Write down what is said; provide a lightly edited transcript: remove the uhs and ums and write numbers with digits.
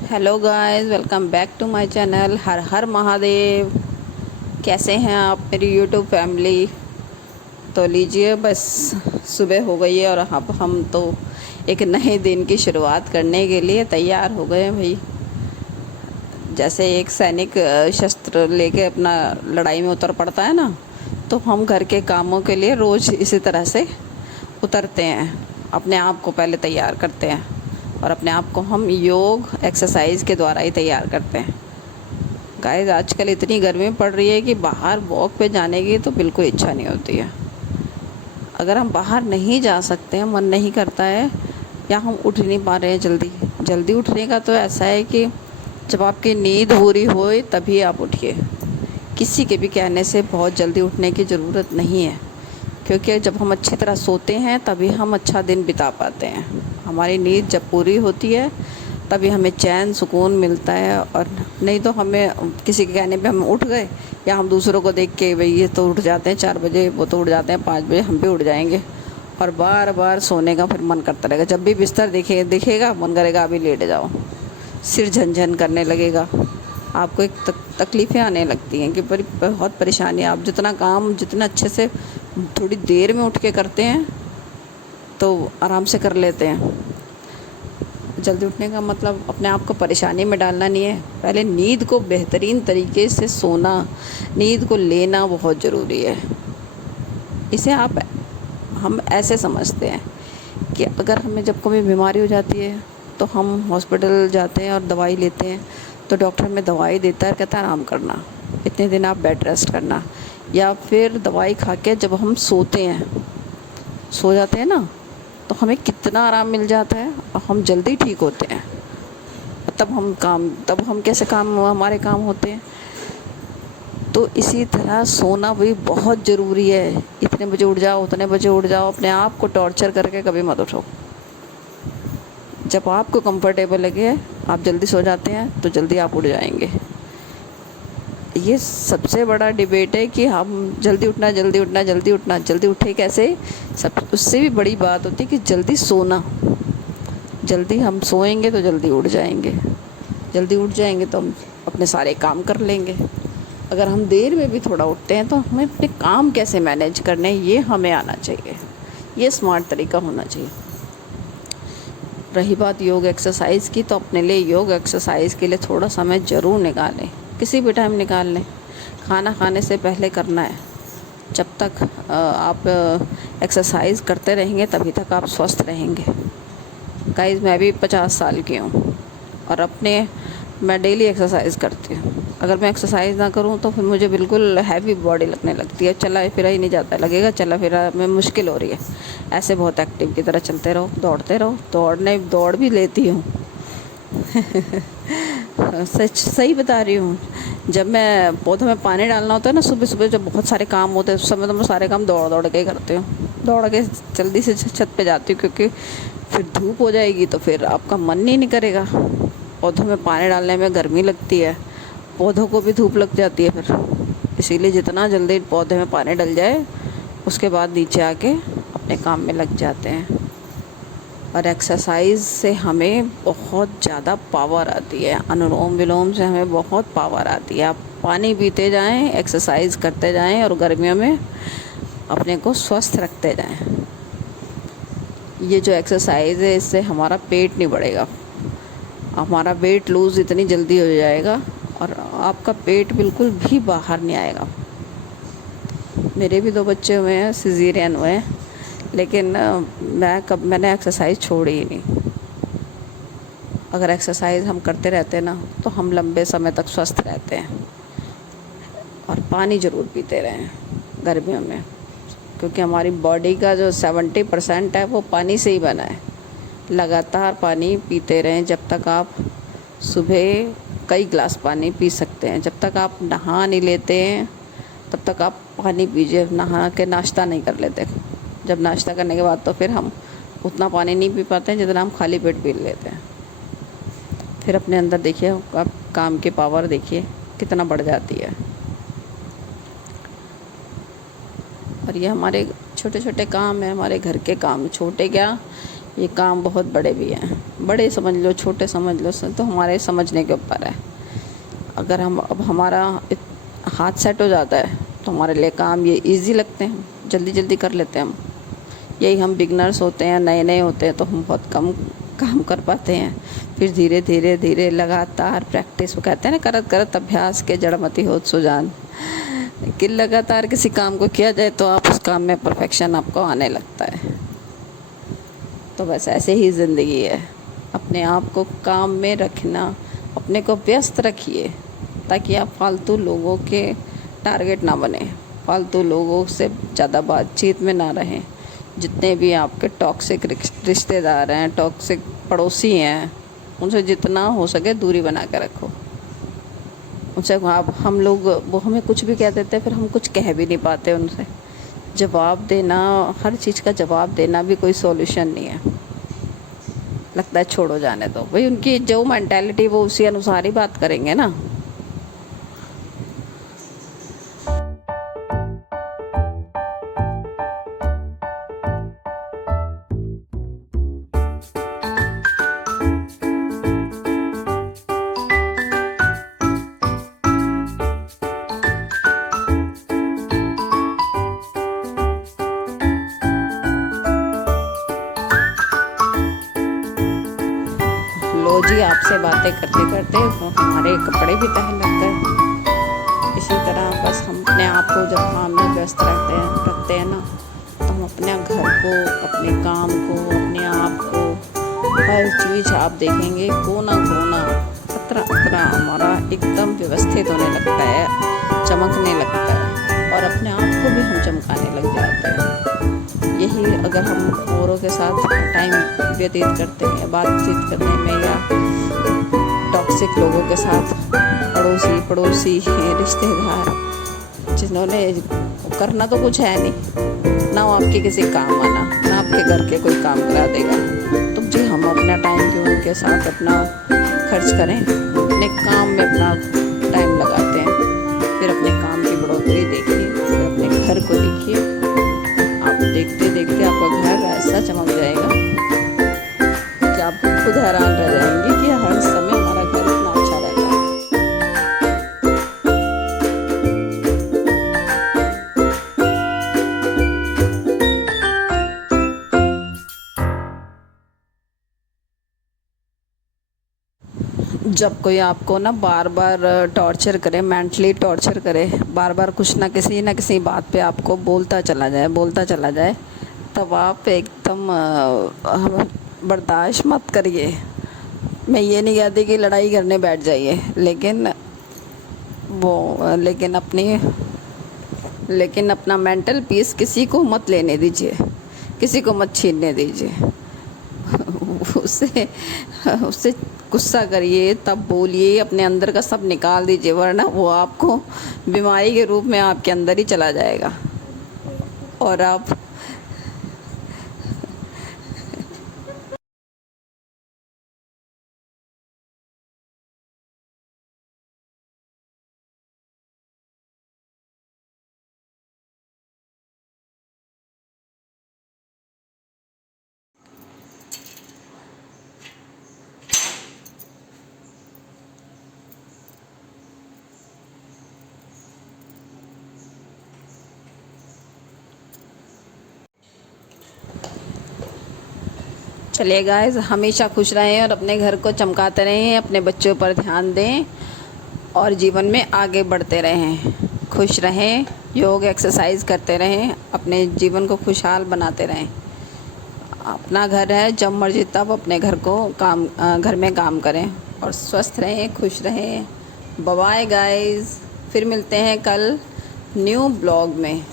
Hello guys, welcome back to my channel. हर हर महादेव। कैसे हैं आप मेरी यूट्यूब फैमिली? तो लीजिए, बस सुबह हो गई है और अब हम तो एक नए दिन की शुरुआत करने के लिए तैयार हो गए हैं भाई। जैसे एक सैनिक शस्त्र लेके अपना लड़ाई में उतर पड़ता है ना, तो हम घर के कामों के लिए रोज़ इसी तरह से उतरते हैं। अपने आप को पहले तैयार करते हैं और अपने आप को हम योग एक्सरसाइज के द्वारा ही तैयार करते हैं। गाइस, आजकल इतनी गर्मी पड़ रही है कि बाहर वॉक पे जाने की तो बिल्कुल इच्छा नहीं होती है। अगर हम बाहर नहीं जा सकते हैं, मन नहीं करता है, या हम उठ नहीं पा रहे हैं जल्दी जल्दी उठने का, तो ऐसा है कि जब आपकी नींद पूरी होए तभी आप उठिए। किसी के भी कहने से बहुत जल्दी उठने की ज़रूरत नहीं है, क्योंकि जब हम अच्छी तरह सोते हैं तभी हम अच्छा दिन बिता पाते हैं। हमारी नींद जब पूरी होती है तभी हमें चैन सुकून मिलता है, और नहीं तो हमें किसी के कहने पे हम उठ गए, या हम दूसरों को देख के भाई ये तो उठ जाते हैं 4 बजे, वो तो उठ जाते हैं 5 बजे, हम भी उठ जाएंगे, और बार बार सोने का फिर मन करता रहेगा। जब भी बिस्तर दिखेगा मन करेगा अभी लेट जाओ, सिर झनझन करने लगेगा, आपको एक तकलीफ़ें आने लगती हैं कि बहुत परेशानी। आप जितना काम जितना अच्छे से थोड़ी देर में उठ के करते हैं तो आराम से कर लेते हैं। जल्दी उठने का मतलब अपने आप को परेशानी में डालना नहीं है। पहले नींद को बेहतरीन तरीके से सोना, नींद को लेना बहुत ज़रूरी है। इसे हम ऐसे समझते हैं कि अगर हमें जब कभी बीमारी हो जाती है तो हम हॉस्पिटल जाते हैं और दवाई लेते हैं, तो डॉक्टर हमें दवाई देता है, कहता है आराम करना, इतने दिन आप बेड रेस्ट करना। या फिर दवाई खा के जब हम सो जाते हैं ना, तो हमें कितना आराम मिल जाता है और हम जल्दी ठीक होते हैं। तब हम कैसे हमारे काम होते हैं। तो इसी तरह सोना भी बहुत ज़रूरी है। इतने बजे उठ जाओ, उतने बजे उठ जाओ, अपने आप को टॉर्चर करके कभी मत उठो। जब आपको कंफर्टेबल लगे आप जल्दी सो जाते हैं तो जल्दी आप उठ जाएंगे। ये सबसे बड़ा डिबेट है कि हम जल्दी उठना जल्दी उठना जल्दी उठना, जल्दी उठे कैसे? सब उससे भी बड़ी बात होती है कि जल्दी सोना। जल्दी हम सोएंगे तो जल्दी उठ जाएंगे, जल्दी उठ जाएंगे तो हम अपने सारे काम कर लेंगे। अगर हम देर में भी थोड़ा उठते हैं तो हमें अपने काम कैसे मैनेज करने हैं ये हमें आना चाहिए। ये स्मार्ट तरीका होना चाहिए। रही बात योग एक्सरसाइज की, तो अपने लिए योग एक्सरसाइज के लिए थोड़ा समय ज़रूर निकालें, किसी भी टाइम निकाल लें। खाना खाने से पहले करना है। जब तक आप एक्सरसाइज करते रहेंगे तभी तक आप स्वस्थ रहेंगे। गाइस, मैं भी 50 साल की हूँ और मैं डेली एक्सरसाइज करती हूँ। अगर मैं एक्सरसाइज ना करूँ तो फिर मुझे बिल्कुल हैवी बॉडी लगने लगती है, चला फिरा ही नहीं जाता, लगेगा चला फिरा में मुश्किल हो रही है। ऐसे बहुत एक्टिव की तरह चलते रहो, दौड़ते रहो। दौड़ भी लेती हूँ। सच सही बता रही हूँ। जब मैं पौधों में पानी डालना होता है ना, सुबह सुबह जब बहुत सारे काम होते हैं उस समय, तो मैं सारे काम दौड़ दौड़ के ही करती हूँ। दौड़ के जल्दी से छत पे जाती हूँ, क्योंकि फिर धूप हो जाएगी तो फिर आपका मन नहीं करेगा। पौधों में पानी डालने में गर्मी लगती है, पौधों को भी धूप लग जाती है फिर। इसीलिए जितना जल्दी पौधे में पानी डल जाए उसके बाद नीचे आके अपने काम में लग जाते हैं। और एक्सरसाइज से हमें बहुत ज़्यादा पावर आती है। अनुलोम विलोम से हमें बहुत पावर आती है। आप पानी पीते जाएं, एक्सरसाइज करते जाएं और गर्मियों में अपने को स्वस्थ रखते जाएं। ये जो एक्सरसाइज है इससे हमारा पेट नहीं बढ़ेगा, हमारा वेट लूज़ इतनी जल्दी हो जाएगा और आपका पेट बिल्कुल भी बाहर नहीं आएगा। मेरे भी 2 बच्चे हुए हैं, सिजेरियन हुए हैं, लेकिन मैंने एक्सरसाइज छोड़ी ही नहीं। अगर एक्सरसाइज हम करते रहते हैं ना तो हम लंबे समय तक स्वस्थ रहते हैं। और पानी ज़रूर पीते रहें गर्मियों में, क्योंकि हमारी बॉडी का जो 70% है वो पानी से ही बना है। लगातार पानी पीते रहें। जब तक आप सुबह कई गिलास पानी पी सकते हैं, जब तक आप नहा नहीं लेते हैं तब तक आप पानी पीजिए। नहा के नाश्ता नहीं कर लेते, जब नाश्ता करने के बाद तो फिर हम उतना पानी नहीं पी पाते हैं जितना हम खाली पेट पी लेते हैं। फिर अपने अंदर देखिए, आप काम की पावर देखिए कितना बढ़ जाती है। और ये हमारे छोटे छोटे काम हैं, हमारे घर के काम, छोटे क्या, ये काम बहुत बड़े भी हैं, बड़े समझ लो छोटे समझ लो, तो हमारे समझने के ऊपर है। अगर हम अब हमारा हाथ सेट हो जाता है तो हमारे लिए काम ये इजी लगते हैं, जल्दी जल्दी कर लेते हैं हम। यही हम बिगनर्स होते हैं, नए नए होते हैं तो हम बहुत कम काम कर पाते हैं। फिर धीरे धीरे धीरे लगातार प्रैक्टिस, वो कहते हैं ना, करत करत अभ्यास के जड़मति होत सुजान, कि लगातार किसी काम को किया जाए तो आप उस काम में परफेक्शन आपको आने लगता है। तो बस ऐसे ही ज़िंदगी है, अपने आप को काम में रखना, अपने को व्यस्त रखिए ताकि आप फालतू लोगों के टारगेट ना बने, फालतू लोगों से ज़्यादा बातचीत में ना रहें। जितने भी आपके टॉक्सिक रिश्तेदार हैं, टॉक्सिक पड़ोसी हैं, उनसे जितना हो सके दूरी बना के रखो। उनसे आप हम लोग वो हमें कुछ भी कह देते हैं, फिर हम कुछ कह भी नहीं पाते उनसे। जवाब देना, हर चीज़ का जवाब देना भी कोई सॉल्यूशन नहीं है। लगता है छोड़ो जाने दो भाई, उनकी जो मेंटालिटी वो उसी अनुसार ही बात करेंगे ना। लो जी, आपसे बातें करते करते वो हमारे कपड़े भी तहने लग गए। इसी तरह बस हम अपने आप को जब काम में व्यस्त रखते हैं ना, तो हम अपने घर को, अपने काम को, अपने आप को, हर चीज़ आप देखेंगे कोना कोना, अतरा अतरा हमारा एकदम व्यवस्थित होने लगता है, चमकने लगता है, और अपने आप को भी हम चमकाने लग जाते हैं। यही अगर हम औरों के साथ टाइम व्यतीत करते हैं, बातचीत करने में, या टॉक्सिक लोगों के साथ, पड़ोसी रिश्तेदार, जिन्होंने करना तो कुछ है नहीं ना, वो आपके किसी काम आना, ना आपके घर के कोई काम करा देगा, तो जी हम अपना टाइम क्यों उनके साथ अपना खर्च करें, अपने काम में अपना टाइम लगाते हैं। फिर अपने काम की बढ़ोतरी देखिए, फिर अपने घर को देखिए, आप देखते देखते आपका घर ऐसा चमक जाएगा कि आप खुद हैरान रह जाएंगे कि हर समय हमारा घर इतना अच्छा रहता है। जब कोई आपको ना बार बार टॉर्चर करे, मेंटली टॉर्चर करे, बार बार कुछ ना किसी बात पे आपको बोलता चला जाए, तब आप एकदम बर्दाश्त मत करिए। मैं ये नहीं कहती कि लड़ाई करने बैठ जाइए, लेकिन अपना मेंटल पीस किसी को मत लेने दीजिए, किसी को मत छीनने दीजिए। उससे गुस्सा करिए, तब बोलिए, अपने अंदर का सब निकाल दीजिए, वरना वो आपको बीमारी के रूप में आपके अंदर ही चला जाएगा और आप चलिए गाइस, हमेशा खुश रहें और अपने घर को चमकाते रहें, अपने बच्चों पर ध्यान दें और जीवन में आगे बढ़ते रहें। खुश रहें, योग एक्सरसाइज करते रहें, अपने जीवन को खुशहाल बनाते रहें। अपना घर है, जब मर्जी तब अपने घर में काम करें और स्वस्थ रहें, खुश रहें। बाय गाइस, फिर मिलते हैं कल न्यू ब्लॉग में।